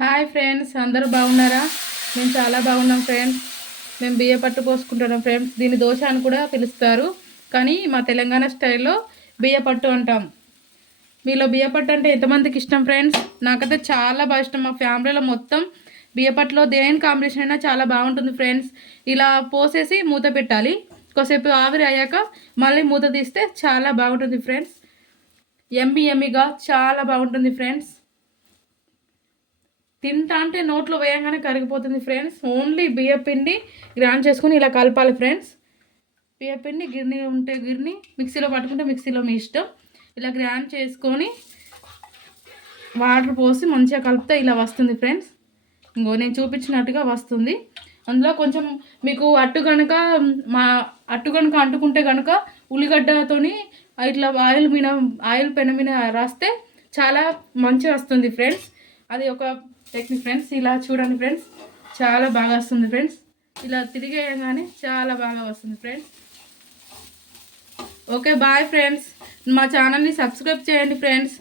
Hi friends, అందరూ బాగున్నారా? మేము చాలా బాగున్నాం ఫ్రెండ్స్. మేము బియ్య పట్టు పోసుకుంటున్నాం ఫ్రెండ్స్. దీన్ని దోశ అని కూడా పిలుస్తారు, కానీ మా తెలంగాణ స్టైల్లో బియ్య పట్టు అంటాం. మీలో బియ్య పట్టు అంటే ఎంతమందికి ఇష్టం ఫ్రెండ్స్? నాకైతే చాలా బాగా ఇష్టం. మా ఫ్యామిలీలో మొత్తం బియ్య పట్టులో దేని కాంబినేషన్ అయినా చాలా బాగుంటుంది ఫ్రెండ్స్. ఇలా పోసేసి మూత పెట్టాలి. కొద్దిసేపు ఆవిరి అయ్యాక మళ్ళీ మూత తీస్తే చాలా బాగుంటుంది ఫ్రెండ్స్. ఎమ్మి ఎమ్మిగా చాలా బాగుంటుంది ఫ్రెండ్స్. తింటా అంటే నోట్లో వేయంగానే కరిగిపోతుంది ఫ్రెండ్స్. ఓన్లీ బియ్యపిండి గ్రైండ్ చేసుకొని ఇలా కలపాలి ఫ్రెండ్స్. బియ్యపిండి గిర్ని ఉంటే గిర్ని, మిక్సీలో పట్టుకుంటే మిక్సీలో మీ ఇష్టం. ఇలా గ్రైండ్ చేసుకొని వాటర్ పోసి మంచిగా కలిపితే ఇలా వస్తుంది ఫ్రెండ్స్. ఇంకో నేను చూపించినట్టుగా వస్తుంది. అందులో కొంచెం మీకు అట్టు కనుక మా అట్టు కనుక అంటుకుంటే కనుక ఉల్లిగడ్డతోని ఇట్లా ఆయిల్ పెన మీద రాస్తే చాలా మంచిగా వస్తుంది ఫ్రెండ్స్. అది ఒక టెక్నిక్ ఫ్రెండ్స్. ఇలా చూడండి ఫ్రెండ్స్, చాలా బాగా వస్తుంది ఫ్రెండ్స్. ఇలా తిరిగేయగానే చాలా బాగా వస్తుంది ఫ్రెండ్స్. Okay bye friends. మా ఛానల్ని సబ్స్క్రైబ్ చేయండి ఫ్రెండ్స్.